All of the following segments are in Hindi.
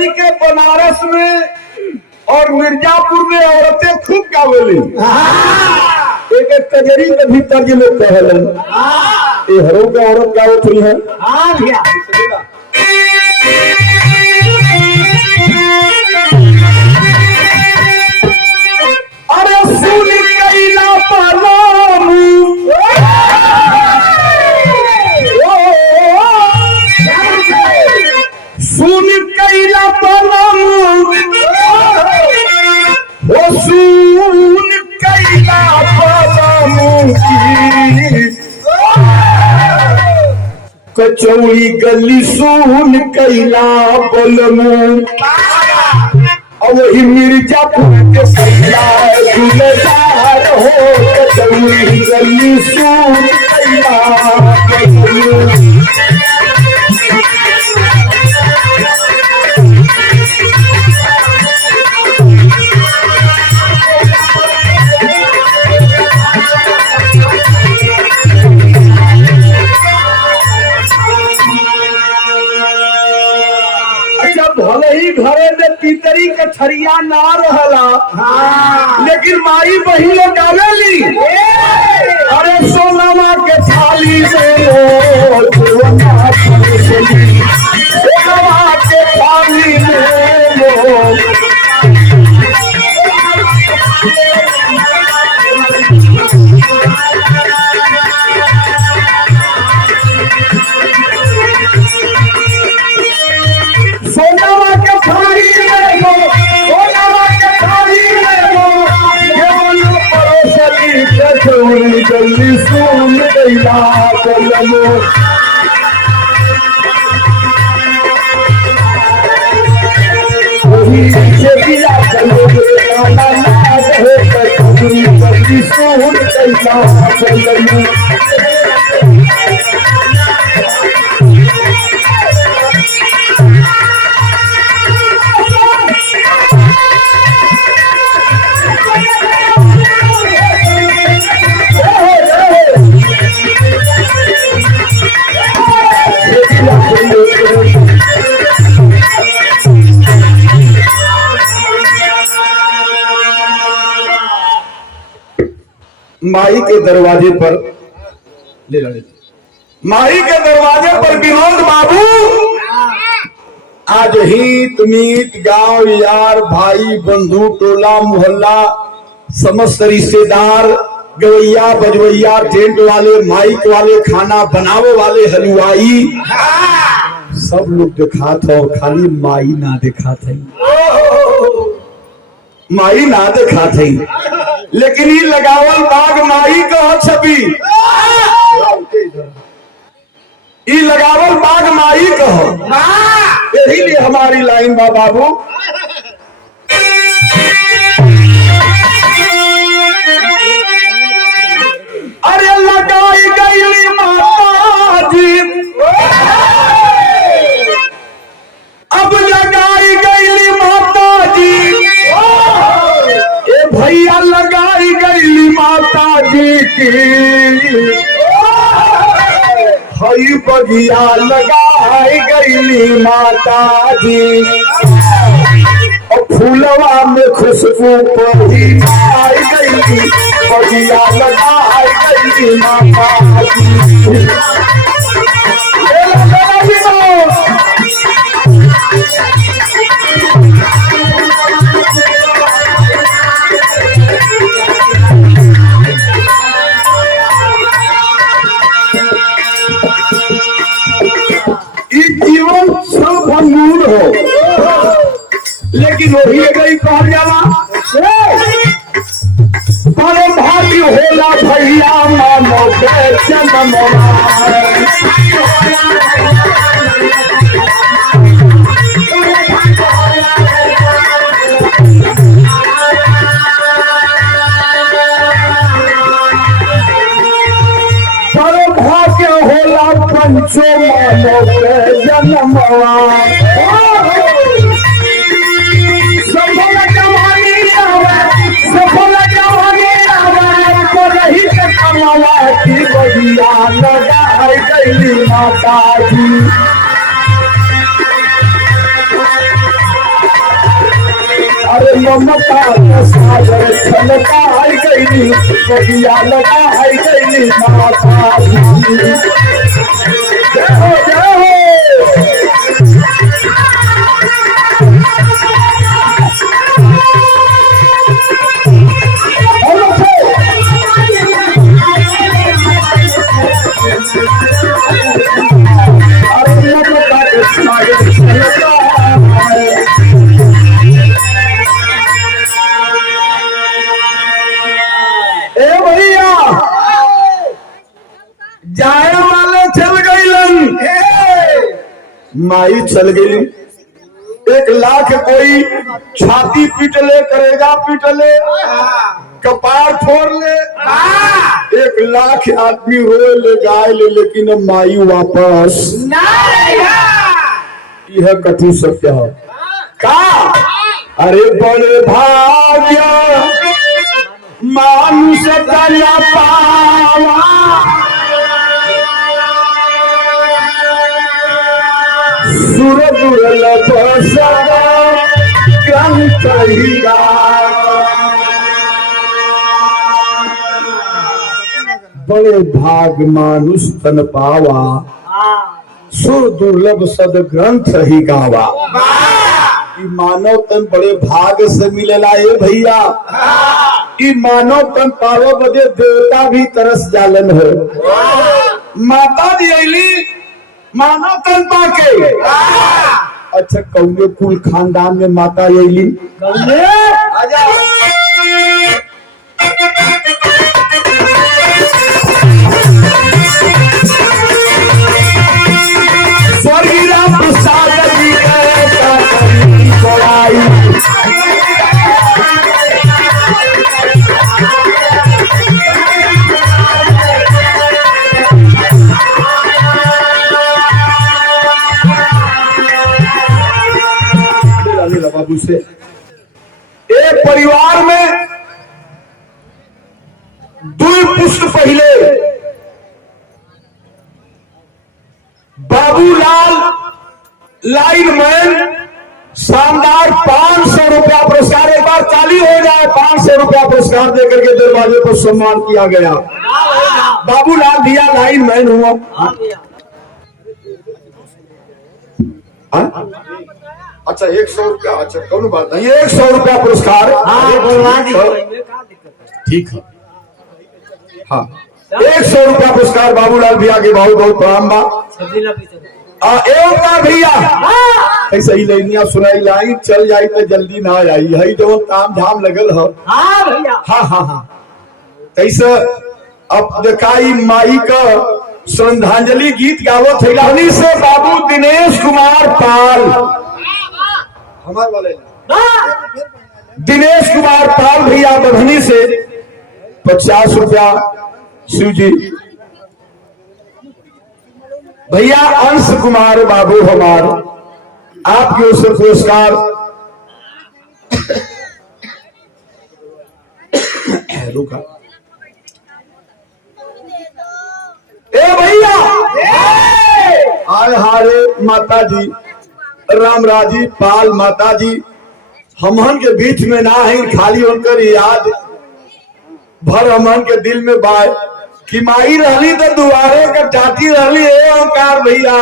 खोज के बनारस में और मिर्जापुर में औरतें खूब गावेली। एक एक कजरी के भीतर के लोग कहलन ये हरों के औरत गावत हुई है। अरे सुन कैला पलामू सुन कैला पलामू वो सुन कैला पलामू की कचौड़ी गली सुन कैला पलमू और वही मिर्जापुर के कैला गुलजार हो कचौड़ी गली सुन कैला पलमू। भले ही घरे में पीतरी के छरिया ना रहला लेकिन माई बही लोग गावेली। अरे सोनामा के थाली में सोनामा के थाली में जल्दी सुन कैला पलमू। वही से गिला चलो गाना नाद है कचौड़ी जल्दी सुन कैला पलमू। माई के दरवाजे पर माई के दरवाजे पर विनोद बाबू आज हित मीत गांव यार भाई बंधु टोला मोहल्ला समस्त रिश्तेदार गवैया बजवैया टेंट वाले माइक वाले खाना बनावे वाले हलवाई सब लोग दिखा था और खाली माई ना दिखा था। माई ना दिखा थी लेकिन ये लगावल बाग माई का छवि ये लगावल बाग माई का यही लिए हमारी लाइन बा बाबू। अरे लगाई गई माता जी अब लगाई गई माता जी ए भैया लगाई गई माता जी की हई बगिया लगाई गई माता जी और फूलवा में खुशबू पड़ी आई गई बगिया लगाई गई माता जी। जीवन सब भंगूर हो लेकिन वही गई कहा जाला बड़े भाग्य होला भैया मानो जन्म बड़े भाग्य होला पंचो मानो जन्मवा सफल जवानी सफल जवानी को रही कमावा की बगिया लगाई गई माता जी। अरे ममता के सागर छलका है गई बगिया लगा है गई माता जी। जय हो जय हो। जाए वाले चल गई माई चल गई। 1 लाख कोई छाती पीट ले करेगा पीट ले कपार फोड़ ले 1 लाख आदमी रोए ले गाय ले लेकिन माई वापस यह कथी सत्य है का। अरे बड़े भाग्य मानुष दया पावा सुर दुर्लभ ग्रंथ बड़े भाग मानुष तन पावा सुर दुर्लभ सद ग्रंथ ही गावा। मानव तन बड़े भाग से मिलेला ये भैया। मानव तन पावे बदे देवता भी तरस जालन हो। माता जी अली मानव तन पाके अच्छा कौने कुल खानदान में माता अली स्वर्गीय राम प्रसाद जी बाबू से एक परिवार में 2 पुष्ट पहले बाबूलाल लाइनमैन शानदार 500 रुपया पुरस्कार। एक बार ताली हो जाए। 500 रुपया पुरस्कार देकर के दरवाजे पर सम्मान किया गया। बाबूलाल दिया लाइनमैन हुआ। अच्छा 100 रुपया। अच्छा कौन बात नहीं 100 रुपया पुरस्कार। ठीक है हाँ 100 रुपया पुरस्कार बाबूलाल भैया के बहुत बहुत प्रणाम बा। भैया ऐसे ही लाइनिया सुनाई लाई चल जाई तो जल्दी ना आई है जो काम धाम लगल हो। हाँ हाँ हाँ कैसे अब देखाई माई का श्रद्धांजलि गीत गावत है से बाबू दिनेश कुमार पाल हमारे वाले दिनेश कुमार पाल भैया बधनी से 50 रुपया शिव जी। भैया अंश कुमार बाबू हमार आपकी ओर से पुरस्कार रुका। ए भैया आए हारे माता जी राम राजी पाल माता जी हमन के बीच में ना है खाली उनकर याद भर हमन के दिल में बाय कि माई रहली तो दुआरे का टाटी रहली है ओंकार भैया।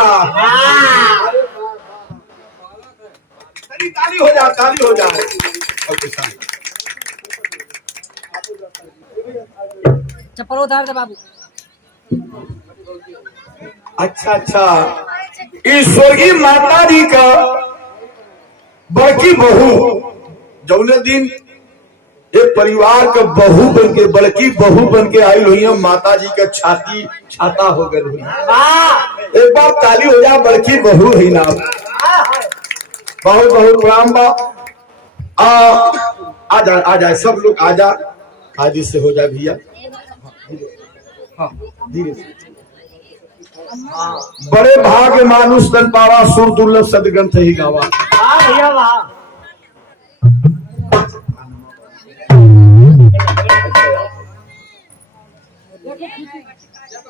ताली हो जाए ताली हो जाए। चप्पल उतार दे बाबू। अच्छा अच्छा ईश्वरी माता जी का बड़की बहू जौने दिन एक परिवार का बहू बन के बड़की बहू बन के आई हुई है माता जी का छाती छाता हो गए हुई। एक बार ताली हो जाए बड़की बहू ही ना बहुत बहुत प्रणाम बा। आ जाए सब लोग आ जा काजी से हो जाए भैया। हाँ धीरे से बड़े भाग्य मानुष तन पावा सुर दुर्लभ सदग्रंथ ही गावा।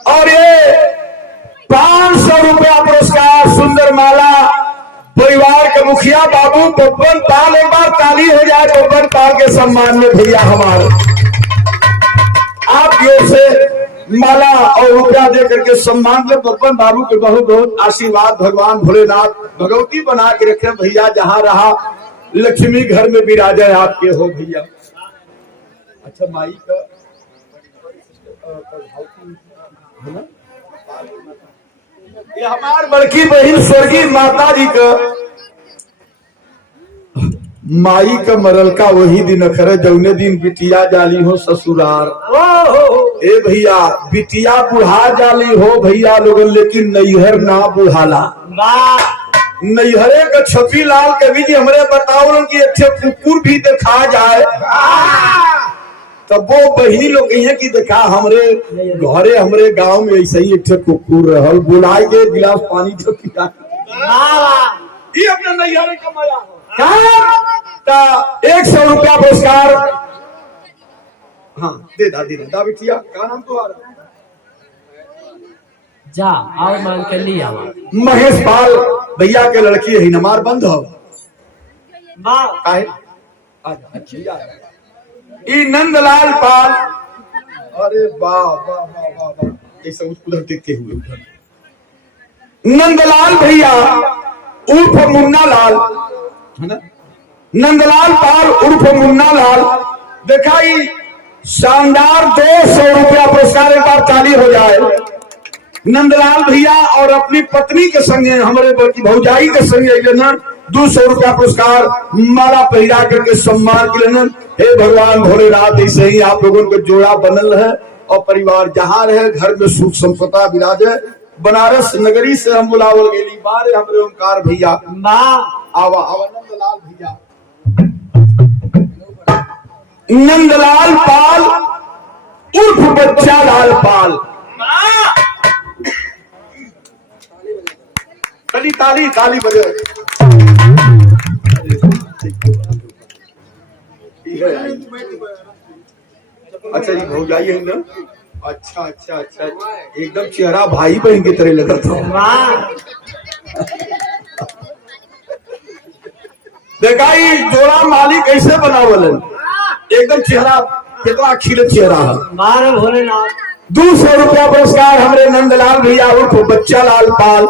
और ये 500 रुपया पुरस्कार सुंदर माला परिवार के मुखिया बाबू बाबू बब्बन पाल, एक बार ताली हो जाए बब्बन पाल के सम्मान में भैया हमारे। आप योर से माला और रुपया दे करके सम्मान में बब्बन बाबू के बहुत बहुत आशीर्वाद भगवान भोलेनाथ भगवती बना के रखे भैया। जहां रहा लक्ष्मी घर में विराजे आपके हो भैया। अच्छा माई का ये हमार बड़की बहन स्वर्गीय माता जी का माई का मरल का वही दिन अखरे जौने दिन बिटिया जाली हो ससुरार। ए भैया बिटिया बुढ़ा जाली हो भैया लोगन, लेकिन नैहर ना बुढ़ाला। नैहरे का छपी लाल कभी जी हमरे बताओ कि अच्छे कुकुर भी दिखा जाए तब वो बहनी लोग कहिए कि देखा हमरे घरे हमरे गांव में ऐसे ही एक कुकुर रहल, बुलाए के गिलास पानी तो पिया। ये अपने नैहरे का मजा का 100 रुपया पुरस्कार। हाँ दे दा बिटिया, क्या नाम तुम्हारा? जा और मांग के लिया महेश पाल भैया के लड़की है नमार बंद हो ई नंदलाल पाल। अरे वाह वाह वाह वाह वाह, ऐसा उधर देखते हुए उधर नंदलाल भैया उर्फ मुन्ना लाल है ना, नंदलाल पाल उर्फ मुन्ना लाल। देखा शानदार 200 रुपया पुरस्कार, एक बार ताली हो जाए। नंदलाल भैया और अपनी पत्नी के संगे हमारे भौजाई के संगे ना 200 रुपया पुरस्कार माला पहिरा करके सम्मान के लेना। हे भगवान भोलेनाथ ऐसे ही आप लोगों को जोड़ा बनल है और परिवार जहां रहे घर में सुख संपदा विराजे। बनारस नगरी से हम बुलावल गेली बारे हमरे ओंकार भैया आवा आवा नंदलाल भैया। नंदलाल पाल उर्फ बच्चा लाल पाल। ताली ताली ताली बजे। अच्छा जी भौजाई है ना? अच्छा अच्छा अच्छा, एकदम चेहरा भाई बहन की तरह लगा था। देखा जोड़ा मालिक कैसे बनावलन, एकदम चेहरा कितना खिलत चेहरा है। मारे भोलेनाथ। 200 रुपया पुरस्कार हमारे नंदलाल भैया उर्फ बच्चा लाल पाल।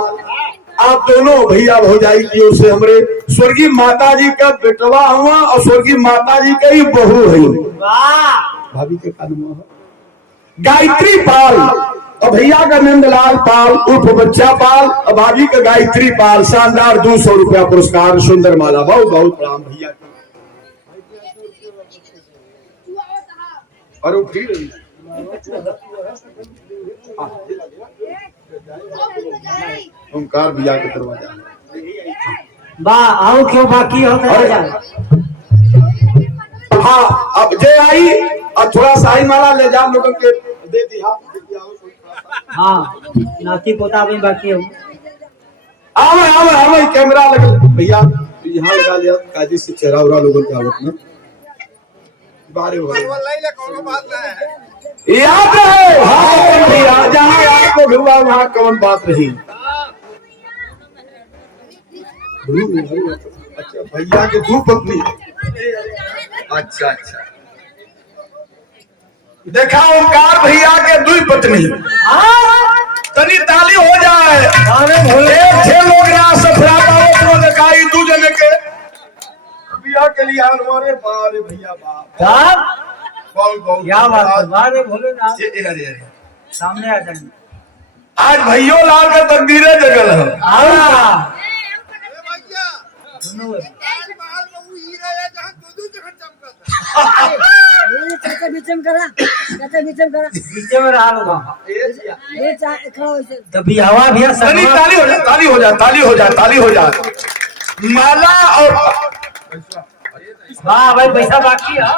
आप दोनों भैया भौजाई की ओर से हमारे स्वर्गीय माता जी का बेटवा हुआ और स्वर्गीय माता जी का ही बहू है। भाभी के का नाम है? गायत्री पाल और भैया का नंदलाल पाल उर्फ बच्चा पाल और भाभी का गायत्री पाल। शानदार 200 रुपया पुरस्कार सुंदर माला। बहुत बहुत प्रणाम भैया। और वो फिर ओंकार भैया के दरवाजा आओ क्यों बाकी होता। हाँ अब जे आई और थोड़ा साई माला ले जा लोगों के दे दी। हाँ नाती पोता भी बाकी हो। आवे कैमरा लगे भैया यहाँ लगा लिया काजी से चेहरा उरा लोगों के आवत में बारे याद रहे। हाँ भैया जहाँ आपको घुमा वहाँ कौन बात रही। अच्छा भैया के 2 पत्नी। अच्छा अच्छा देखा ओंकार भैया के 2 पत्नी। तनी ताली हो जाए। एक छह लोग यहाँ सफरा पाओ देखा 2 जने के भैया के लिए हमारे बारे भैया बाप बहुत क्या बात है। बारे भोलेनाथ सामने आ जाएंगे। आज भैयो लाल का तकदीरे जगल है। ताली हो जाए। माला और हाँ भाई पैसा बाकी है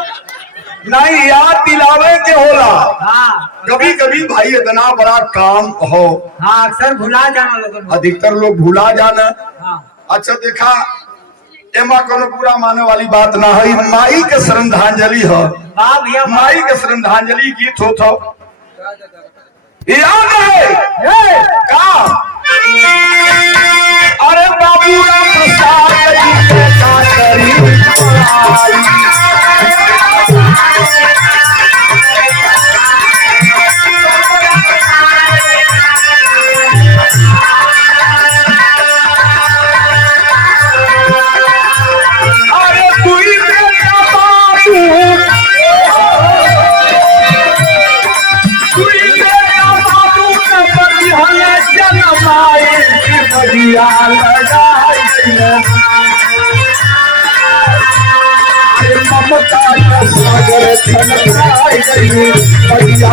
नहीं याद दिलावे के होला। हाँ कभी कभी भाई इतना बड़ा काम हो। हाँ अक्सर भुला जाना लोग, अधिकतर लोग भुला जाना। हाँ। अच्छा देखा एमा कोनो पूरा माने वाली बात ना है। माई के श्रद्धांजलि है। भैया माई के श्रद्धांजलि गीत हो तो याद है का अरे बाबू राम प्रसाद जी के कातरी आई। अरे कोई बेटा बाबू कोई बेटा बाबू न बलिहले जनमाई की बलिया लगाई। अरे ममता का सागर छलकाई गई बलिया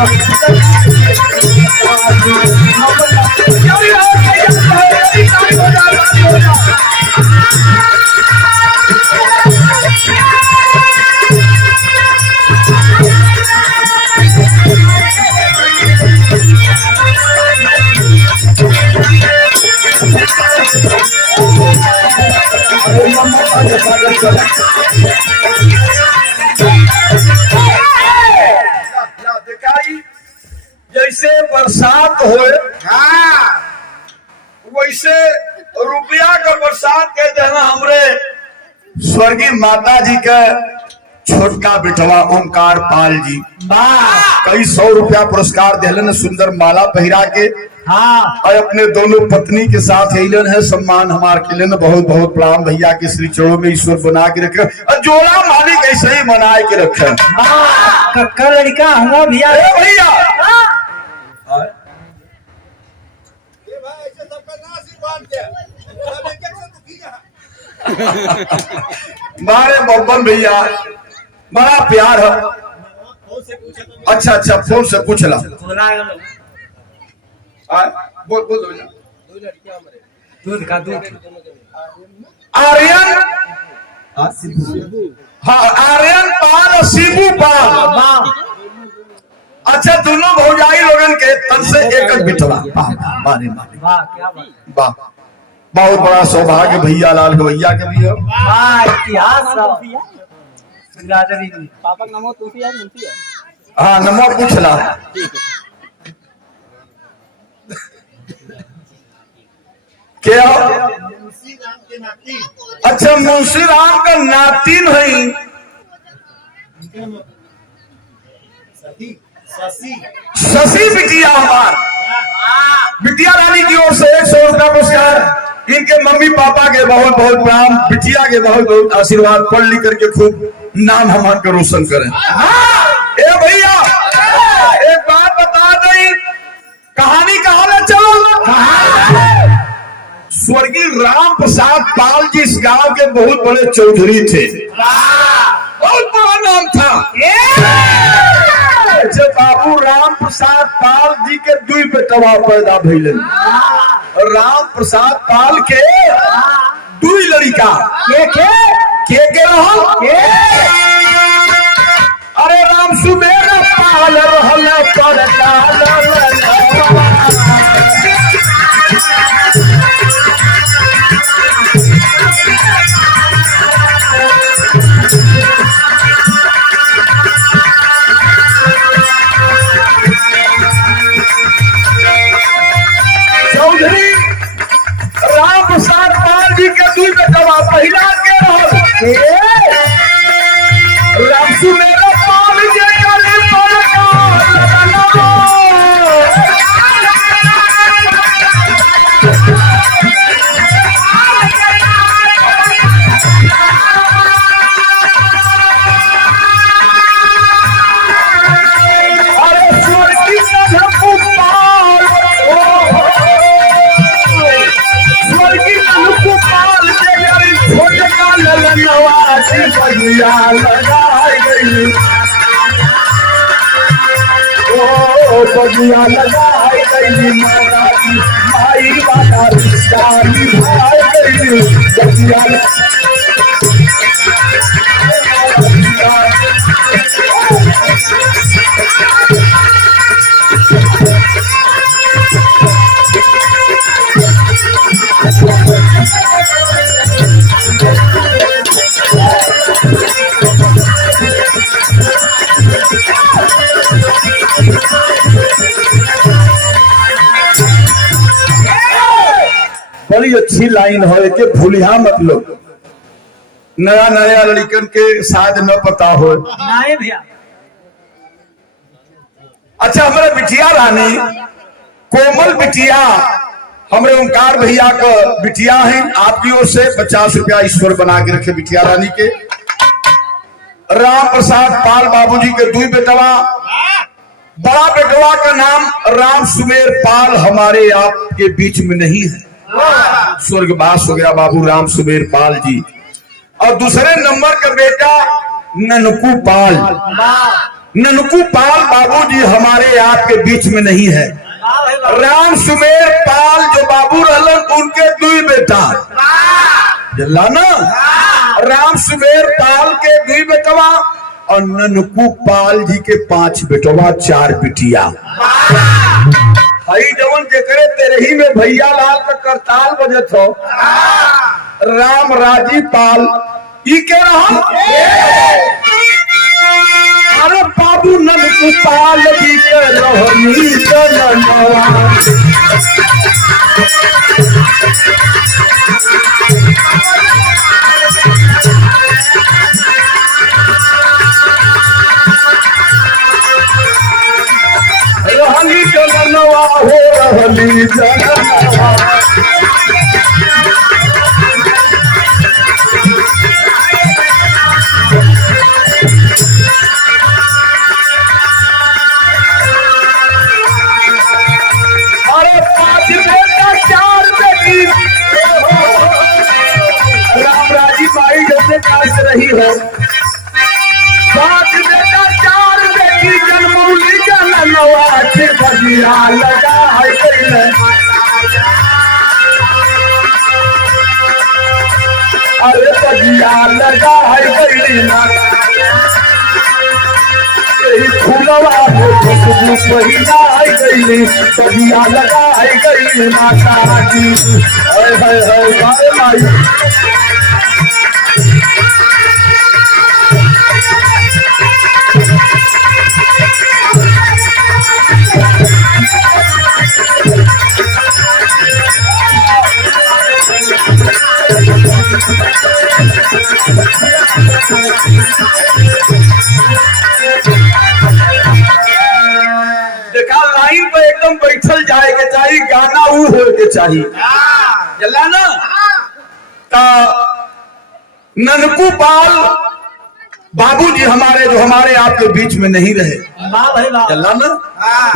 जैसे बरसात होए वैसे रुपया का बरसात कह देना। हमरे स्वर्गीय माता जी का छोटका बिटवा ओमकार पाल जी कई 100 रुपया पुरस्कार दिलन सुंदर माला पहिरा के। हाँ और अपने दोनों पत्नी के साथ हिलन है सम्मान हमार के लिए बहुत बहुत प्रणाम भैया के श्री चरणों में ईश्वर बना के रखे और जोड़ा मालिक ऐसे ही बनाए के रखे। कक्कर लड़का हुआ भैया भैया मारे बब्बन भैया बड़ा प्यार है। अच्छा अच्छा फोन से पूछ ला। बोल बोल दूध का दूध आर्यन हाँ आर्यन पाल और शिबू पाल। अच्छा दोनों भौजाई लोगन के तन से एक बिटवा। वाह क्या बात वाह बहुत बड़ा सौभाग्य भैया लाल भैया के भी है। इतिहास पापा नमो तुसी है हाँ नमो पूछ ला। क्या अच्छा मुंशी राम का नातिन है शशि बिटिया हमार बिटिया रानी की ओर से 100 रुपया पुरस्कार। इनके मम्मी पापा के बहुत बहुत प्रणाम बिटिया के बहुत बहुत आशीर्वाद पढ़ लिख करके खूब नाम हमार का रोशन करें। ए भैया एक बात बता दें कहानी कहा ले चलो। स्वर्गीय राम प्रसाद पाल जी इस गांव के बहुत बड़े चौधरी थे। बहुत बड़ा नाम था। जब बाबू राम प्रसाद पाल जी के 2 बेटवा पैदा भइलन। राम प्रसाद पाल के 2 लड़का के रहल अरे राम सुमेर पाल रहल पर चौधरी राम प्रसाद पाल जी के 2 बेटवा पहिला के रहल राम सुमेर पाल जी काली पर बगिया लगाई गई माई वाला रिश्ता निभाई गई बगिया बड़ी अच्छी लाइन है कि भूलिया मतलब नया नया लड़कन के शायद न पता हो। नहीं भैया। अच्छा हमारे बिटिया रानी कोमल बिटिया हमारे ओंकार भैया का बिटिया है, आपकी ओर से 50 रुपया ईश्वर बना के रखे बिटिया रानी के। राम प्रसाद पाल बाबूजी के 2 बेटवा, बड़ा बेटवा का नाम राम सुमेर पाल हमारे आपके बीच में नहीं है, स्वर्गवास हो गया बाबू राम सुमेर पाल जी। और दूसरे नंबर का बेटा ननकू पाल, ननकू पाल बाबूजी हमारे आपके बीच में नहीं है। राम सुमेर पाल जो बाबू रहलन उनके 2 बेटा जल्ला ना, राम सुमेर पाल के 2 बेटवा और ननकू पाल जी के 5 बेटवा 4 बिटिया। हई जवन जेकरे तेरे ही में भैया लाल का करताल बजत हो राम राजी पाल ई के रहा। अरे बाबू ननकू पाल जी के रहनी जननवा। रहनी जननवा हो रहनी जननवा। अरे 5 बेटा 4 बेटी राम राजी बाई जैसे काश रही हो। 5 बेटा 4 बेटी जनमौली जननवा के भजिया लगा है। अरे भजिया लगा है फूलवा हो खुशबू पहिना है गई भजिया लगा है गई माता जी। है माई देखा लाइन पे एकदम बैठल जाए के चाहिए, गाना ऊ हो के चाहिए जल्ला ना। ता ननकू पाल बाबूजी हमारे जो हमारे आपके बीच में नहीं रहे जल्ला ना।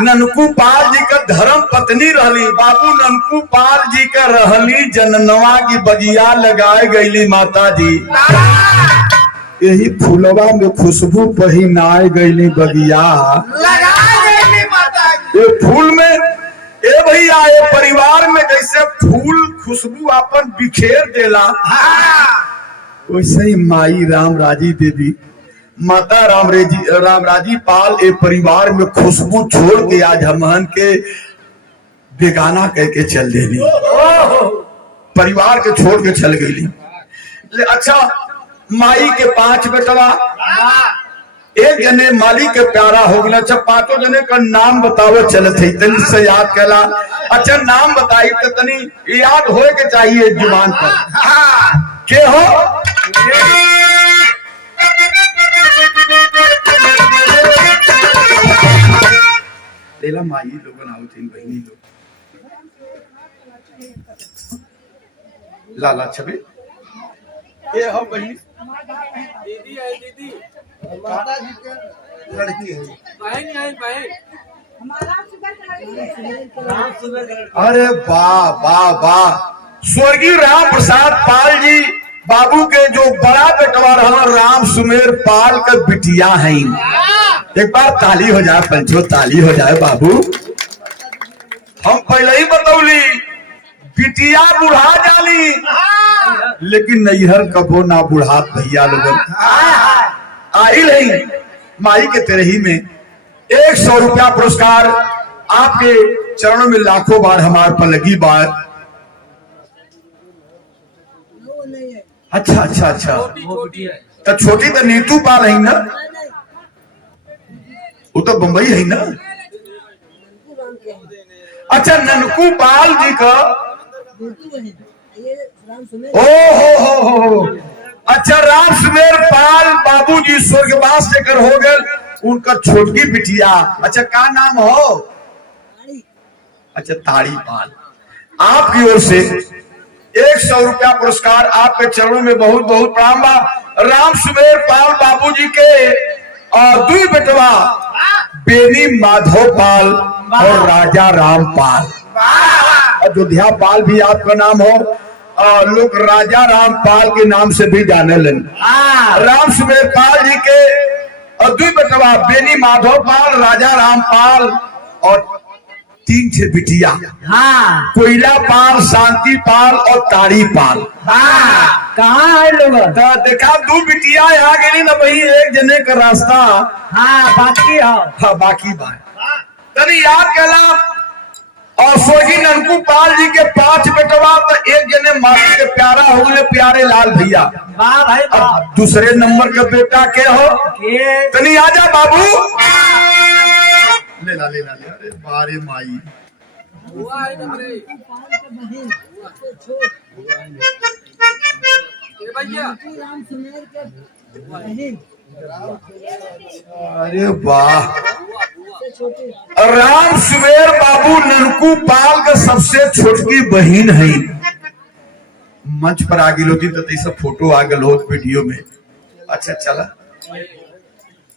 ननकू पाल जी का धर्म पत्नी रहली, बाबू ननकू पाल जी का रहली जननवा की बजिया लगाए गईली माता जी। यही फूलवा में खुशबू पहिनाए गईली बगिया ये फूल में। ए भैया ये परिवार में जैसे फूल खुशबू अपन बिखेर देला वैसे ही माई राम राजी देवी माता राम राजी पाल ए परिवार में खुशबू छोड़ के आज हमहन के बेगाना कह के चल देली, परिवार के छोड़ के चल गई। अच्छा माई के 5 बेटवा, एक जने माली के प्यारा हो गया। अच्छा 5 जने का नाम बतावे चलत है तनी से याद कैला। अच्छा नाम बताई तो तनी याद होए के चाहिए जुबान पर के हो। लेला माई लोगन आओ तीन बहनी लोग लाला छबे ये हो बहनी दीदी है दीदी माता जी के लड़की है बहन है बहन। अरे वाह वाह वाह। स्वर्गीय राम प्रसाद पाल जी बाबू के जो बड़ा बेटवा रहा राम सुमेर पाल का बिटिया है। एक बार ताली हो जाए पंचो, ताली हो जाए बाबू। हम पहले ही बतौली बिटिया बुढ़ा जाली लेकिन नैहर कबो ना बुढ़ात भैया लोगन आई नहीं। माई के तेरे ही में 100 रुपया पुरस्कार आपके चरणों में लाखों बार हमारे पर लगी बार। अच्छा अच्छा अच्छा तो छोटी तो नीतू पाल है ना, वो तो बंबई है ना। अच्छा ननकू पाल जी का ओ हो। अच्छा, राम सुमेर पाल बाबूजी स्वर्गवास लेकर हो गए, उनका छोटकी बिटिया, अच्छा का नाम हो? अच्छा ताड़ी पाल। आपकी ओर से 100 रुपया पुरस्कार आपके चरणों में बहुत बहुत प्रणाम बा। राम सुमेर पाल बाबूजी के दुई बेटवा बेनी माधव पाल और राजा राम पाल। अयोध्या पाल भी आपका नाम हो, लोग राजा राम पाल के नाम से भी जाने लें। राम सुमेर पाल जी के दुई बेटवा बेनी माधव पाल, राजा राम पाल और 3 छे बिटिया, हाँ कोयला पाल, शांति पाल और ताड़ी पाल। हाँ कहाँ है लोग? तो देखा 2 बिटिया यहाँ गई ना भाई, एक जने का रास्ता हाँ बाकी है। हाँ बाकी बात तनी याद कला। और स्वर्गीय ननकू पाल जी के 5 बेटवा, तो एक जने माटी के प्यारा हो गए प्यारे लाल भैया। वाह भाई वाह। अब दूसरे नंबर का बेटा के हो? तनी आजा बाबू। ले ला अरे बारे माई हुआ है ना रे ए भैया अरे वाह। राम सुमेर बाबू ननकू पाल का सबसे छोटकी बहन है। मंच पर आ गई होती तो ऐसा फोटो आ गल हो वीडियो में। अच्छा चला,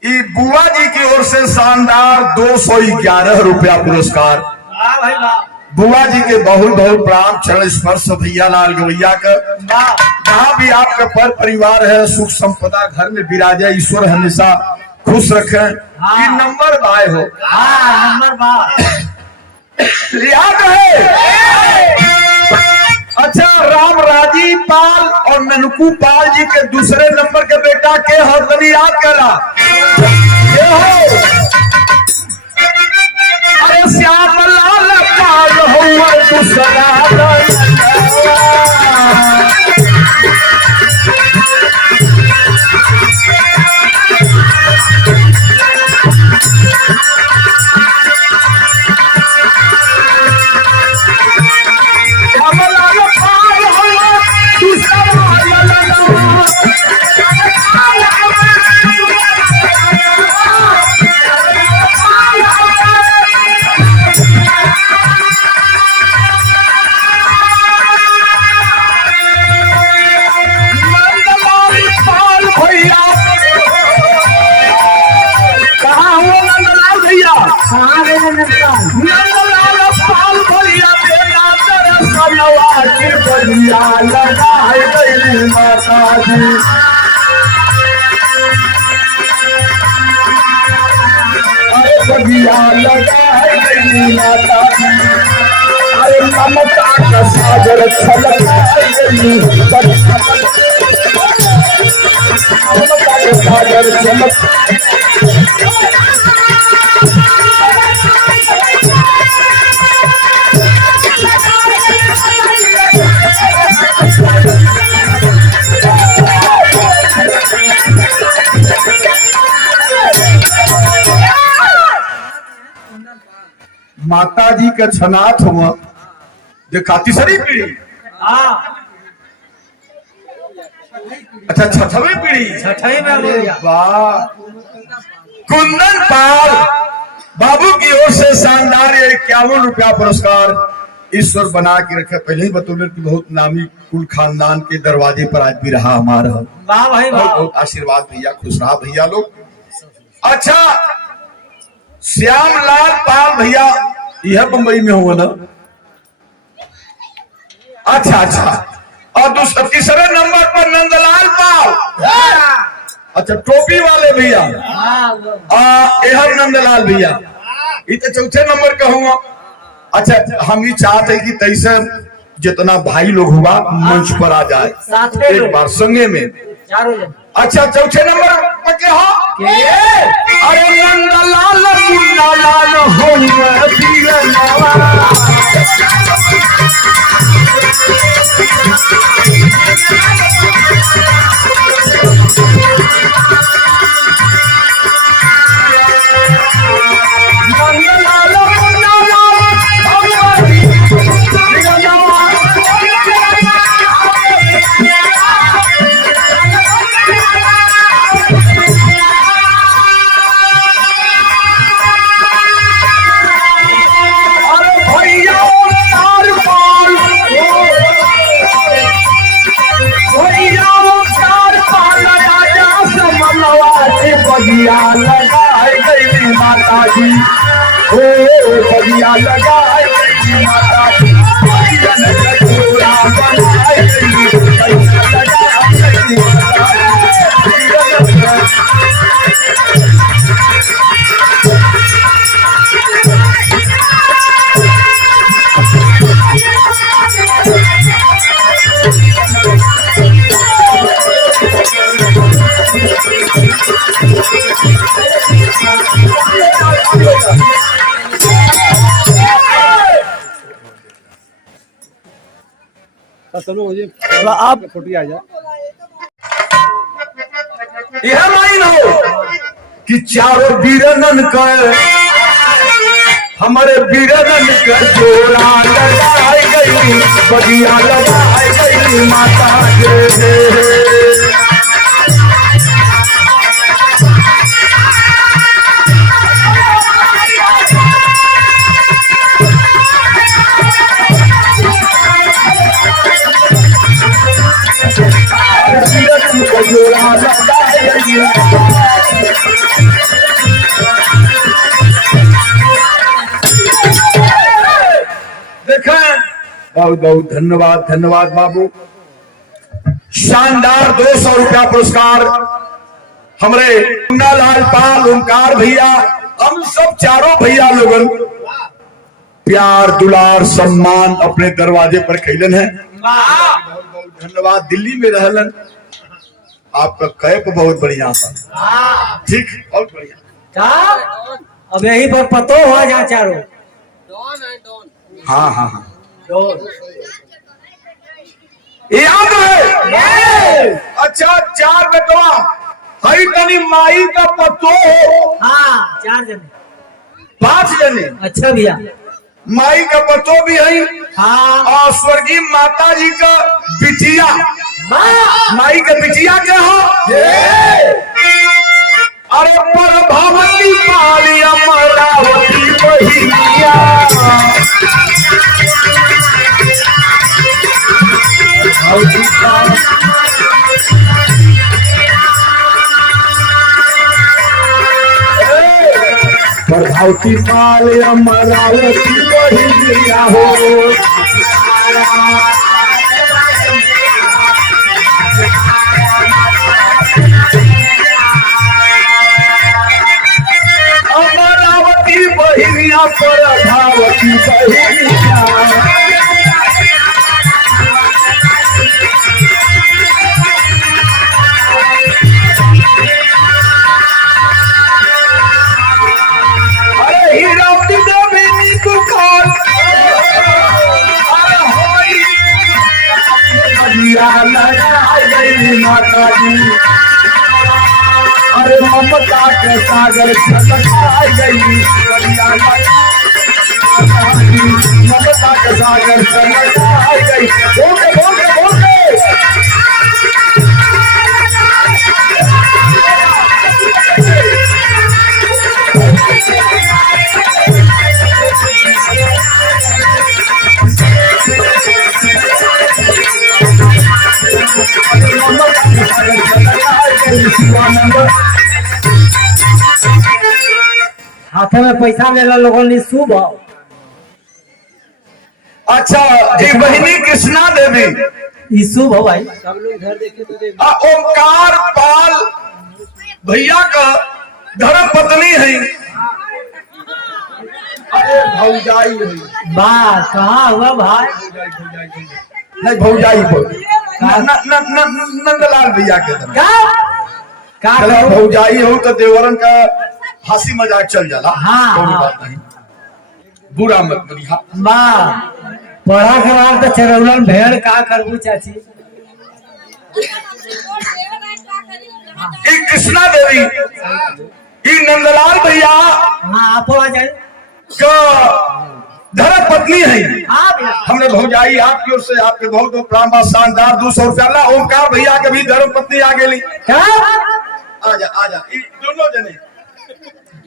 बुआ जी की ओर से शानदार 211 रुपया पुरस्कार। वाह भाई वाह। बुआ जी के बहुत बहुत प्रणाम, चरण स्पर्श भैया लाल गवैया का। जहाँ भी आपका पर परिवार है, सुख संपदा घर में विराजे, ईश्वर हमेशा खुश रखे। हाँ। नंबर बाय हो। हाँ नंबर बार याद है। अच्छा, राम राजी पाल और ननकू पाल जी के दूसरे नंबर के बेटा के हो? तनी याद करा के हो? अरे श्याम लाल पाल हुआ दूसरा। अरे ममता का सागर ममता के सागर चमक। माता जी का छनाथ हुआ देखा तीसरी पीढ़ी। अच्छा छठवीं पीढ़ी। छठवीं में हो गया। वाह। कुंदन पाल बाबू की ओर से शानदार 51 रुपया पुरस्कार ईश्वर बना के रखे। पहले ही बतौले कि बहुत नामी कुल खानदान के दरवाजे पर आज भी रहा हमारा। वाह भाई वाह। बहुत बहुत आशीर्वाद भैया, खुश रहा भैया लोग। अच्छा, श्यामलाल पाल भैया यह बंबई में हुआ ना? अच्छा अच्छा। और तीसरे नंबर पर नंदलाल पाल। अच्छा, टोपी वाले भैया यह नंदलाल भैया। ये तो चौथे नंबर का हुआ। अच्छा, हम ये चाहते हैं कि तैसे जितना भाई लोग हुआ मंच पर आ जाए एक बार संगे में। अच्छा, चौथे नंबर पर क्या हो? अरे नंदलाल मुन्नालाल हो माता जी हो बगिया लगाए गई माता जी भजन का जोड़ा बनाए गई बगिया लगाए गई माता आप यह लाइन हो कि चारों वीरनन का हमारे वीरनन का जोड़ा लगाई गई बगिया लगाई गई माता के वीरनन का जोड़ा लगाई गई देखें बहुत बहुत धन्यवाद धन्यवाद बाबू शानदार 200 रुपया पुरस्कार हमारे लाल पाल ओमकार भैया हम सब चारों भैया लोगन प्यार दुलार सम्मान अपने दरवाजे पर खैलन है बहुत बहुत धन्यवाद दिल्ली में रहलन आपका कैप बहुत बढ़िया था ठीक बहुत बढ़िया अब यही पर पतो हुआ जहाँ चारों डॉन है डॉन। हाँ हाँ हाँ दो याद है अच्छा 4 बेटवा हई तनी माई का पतो हो हाँ 4 जने 5 जने अच्छा भैया माई का पतो भी है हाँ और स्वर्गीय माता जी का बिटिया माई का बिटिया क्या हो अरे पर भगवती पाली अमरावती बहिया प्रभावती पाल अमरावती बहिया हो अमरावती बहिया प्रभावती बहिया माता जी अरे ममता के सागर छलकाई गई ममता के सागर छलकाई गई बोले बोले बोले हाथों में पैसा लेला लोगों ने शुभ अच्छा जी बहिनी कृष्णा देवी ई शुभ हो भाई सब लोग घर देखे तो ओमकार पाल भैया का धर्म पत्नी है अरे भौजाई है वाह कहाँ हुआ भाई नहीं भौजाई नंदलाल भैया के तरफ का चला भौजाई हो तो देवरन का हंसी मजाक चल जाला हाँ, कोई हाँ। बात नहीं बुरा मत बनिहा वाह पढ़ा के बाद तो चरौलन भेड़ का करबू चाची ये कृष्णा देवी ये नंदलाल भैया हाँ आप आ जाए का धर्म पत्नी है हाँ भैया हमने भौजाई आपकी ओर से आपके बहुत बहुत प्रणाम बा शानदार 200 रुपया ला ओमकार भैया के भी धर्म पत्नी आ गेली क्या आजा ये दोनों जने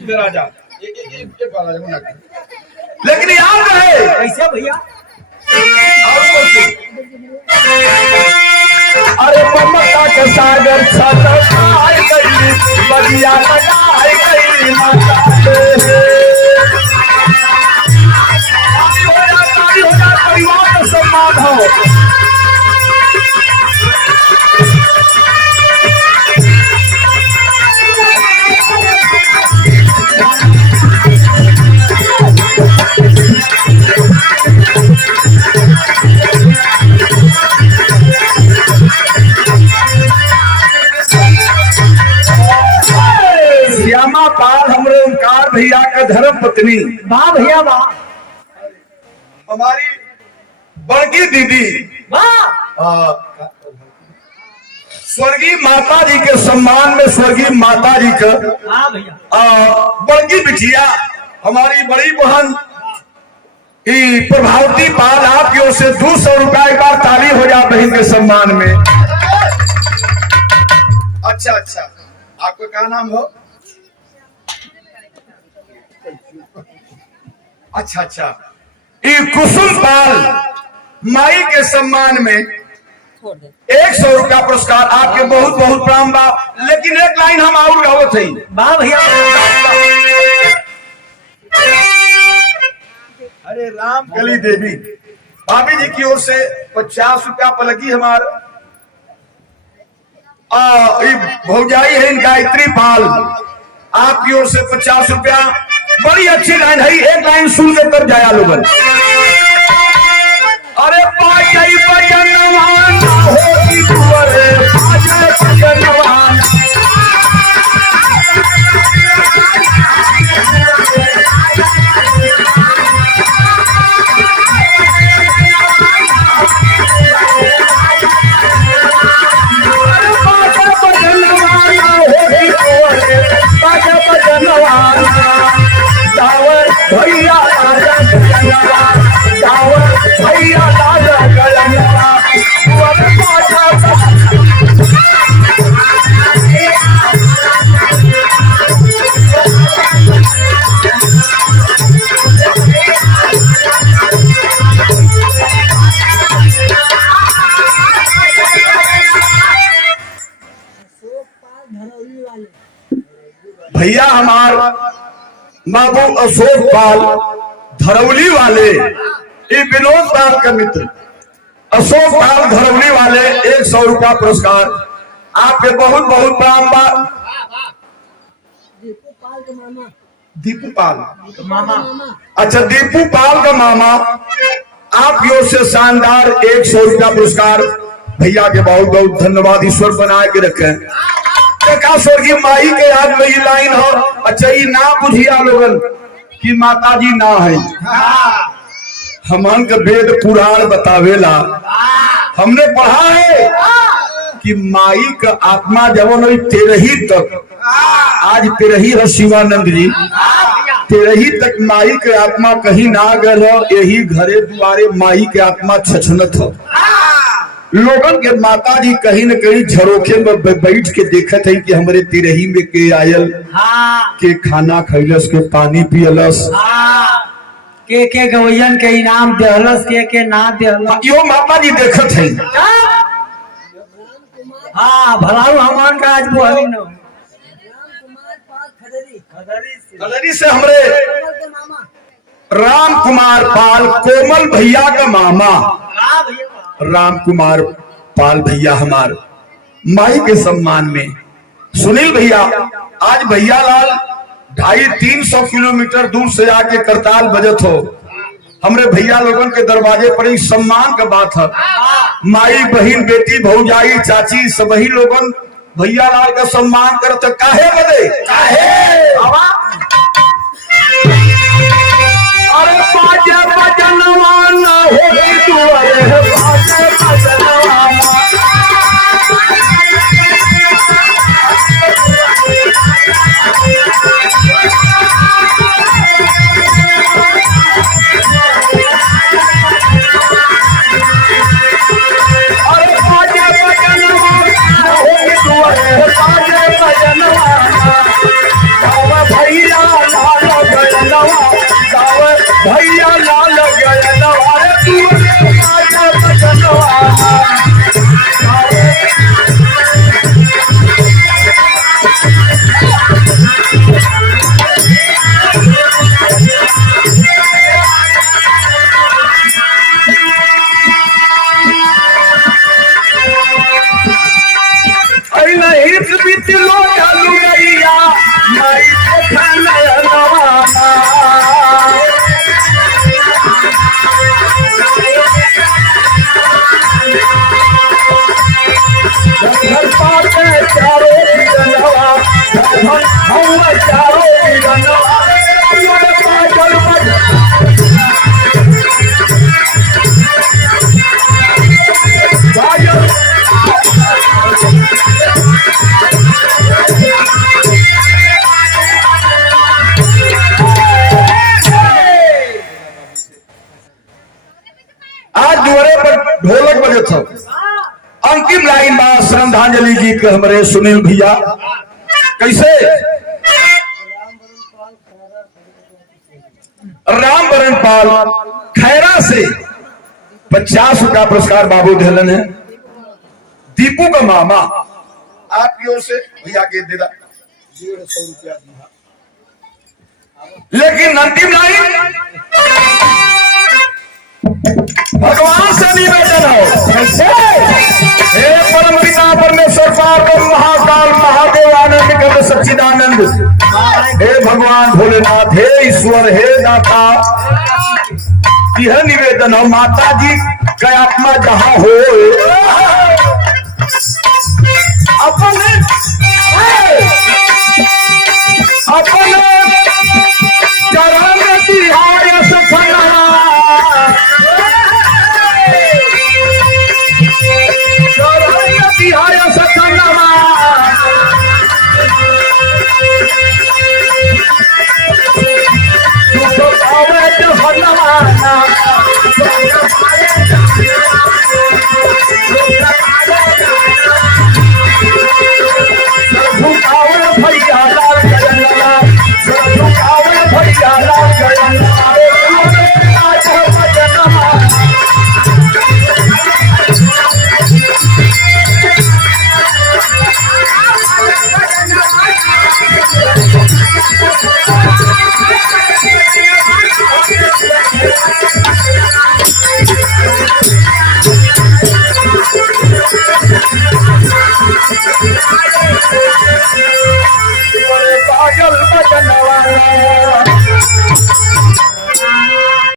इधर आ जा ये बाला जब ना लेकिन याद रहे कैसे भैया अरे ममता के सागर छलकाई गई बगिया लगाई गई गई माता हो जा परिवार का सम्मान हो। श्यामा पाल हमरे ओंकार भैया का धर्म पत्नी, वाह भैया वाह, हमारी बड़की दीदी वाह, स्वर्गीय माता जी के सम्मान में स्वर्गीय माता जी का हाँ भैया, बड़की बिटिया हमारी बड़ी बहन प्रभावती पाल, आपकी ओर से 200 रुपया एक बार ताली हो जा बहन के सम्मान में। अच्छा अच्छा, आपका क्या नाम हो? अच्छा अच्छा, कुसुम पाल माई के सम्मान में 100 रुपया पुरस्कार, आपके बहुत बहुत प्रणाम बा। लेकिन एक लाइन हम और गावत हई। वाह भैया, अरे राम कली देवी भाभी जी की ओर से 50 रुपया पलगी हमार भौजाई है गायत्री पाल, आपकी ओर से 50 रुपया। बड़ी अच्छी लाइन है, एक लाइन सुन के कर जाया लोगन। अरे पाई बजनवान होगी तुअरे पाई बजनवान, भैया भैया हमार बाबू अशोक पाल धरौली वाले, ये विनोद पाल का मित्र अशोक पाल धरौली वाले 100 रुपया पुरस्कार, आपके बहुत बहुत प्रणाम बा। दीपू पाल मामा, अच्छा दीपू पाल का मामा, आपकी ओर से शानदार 100 रुपया पुरस्कार। भैया के बहुत बहुत धन्यवाद, ईश्वर बनाए के रखे। स्वर्गीय माई के याद में ये लाइन हो। अच्छा ये ना बुझिया लोगन कि माता जी ना है, हमन का वेद पुराण बतावेला, हमने पढ़ा है कि माई का आत्मा जब तेरही तक, आज तेरही है शिवानंद जी, तेरही तक माई के आत्मा कहीं ना गल हो, यही घरे दुआरे माई के आत्मा छछनत हो। लोगन के माता जी कहीं न कहीं झरोखे में बैठ के देखत है कि हमरे तिरही में के आयल, के खाना खैलस, के पानी पियलस, के गवैयन के इनाम देहलस, के ना देहलस, यो माता जी देखत है। हाँ भलाऊ हमान का आज बुहरी न खदरी से हमरे राम कुमार पाल, कोमल भैया का मामा राम कुमार पाल भैया हमार माई के सम्मान में। सुनील भैया आज भैया लाल 250-300 किलोमीटर दूर से आके करताल बजत हो, हमरे भैया लोगन के दरवाजे पर ही सम्मान का बात है। माई बहन बेटी भौजाई चाची सबही लोगन भैया लाल का सम्मान करत, काहे बदे अरे बाजा बजनवान होगी तुअरे बाजा बजनवान, अरे बाजा बजनवान होगी तुअरे बाजा बजनवान, भैया लाल गयनवा, भैया लाल गयनवा, बाजा बजनवा। गीतांजलि गीत के हमारे सुनील भैया कैसे राम बरन पाल खैरा से 50 रुपया पुरस्कार बाबू ढलन है। दीपू का मामा आपकी ओर से भैया के दे 150 रुपया दिया। लेकिन अंतिम लाइन भगवान से निवेदन हो हे परम पिता परमेश्वर पार्वती महाकाल महादेव आनंद कद सच्चिदानंद हे भगवान भोलेनाथ हे ईश्वर हे दाता यह निवेदन हो माता जी का आत्मा जहां हो अपने चरण तिहार सफला तिहार सफला पागल बचन वाला